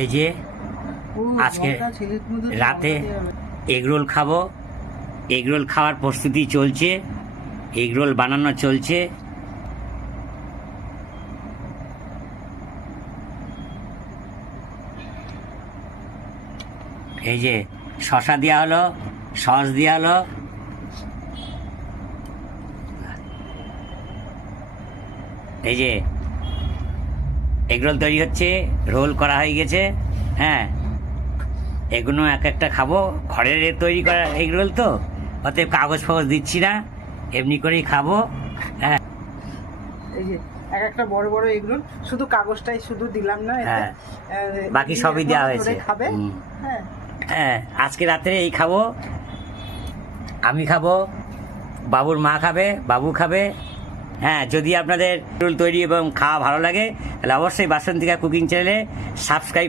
এই যে আজকে রাতে এগরোল খাবো। এগরোল খাওয়ার প্রস্তুতি চলছে, এগরোল বানানো চলছে। এই যে শসা দেওয়া হলো, সস দেওয়া হলো, এই যে এগরোল তৈরি হচ্ছে, রোল করা হয়ে গেছে। হ্যাঁ, এগুলো এক একটা খাবো। ঘরের তৈরি করা এগরোল তো, অতএব কাগজ ফাগজ দিচ্ছি না, এমনি করেই খাবো। হ্যাঁ, এই যে এক একটা বড় বড় এগরোল, শুধু কাগজটাই শুধু দিলাম না, হ্যাঁ, বাকি সবই দেওয়া হয়েছে। খাবে। হ্যাঁ হ্যাঁ, আজকে রাত্রে এই খাবো, আমি খাবো, বাবুর মা খাবে, বাবু খাবে। হ্যাঁ, যদি আপনাদের রোল তৈরি এবং খাওয়া ভালো লাগে তাহলে অবশ্যই বাসন্তিকা কুকিং চ্যানেলে সাবস্ক্রাইব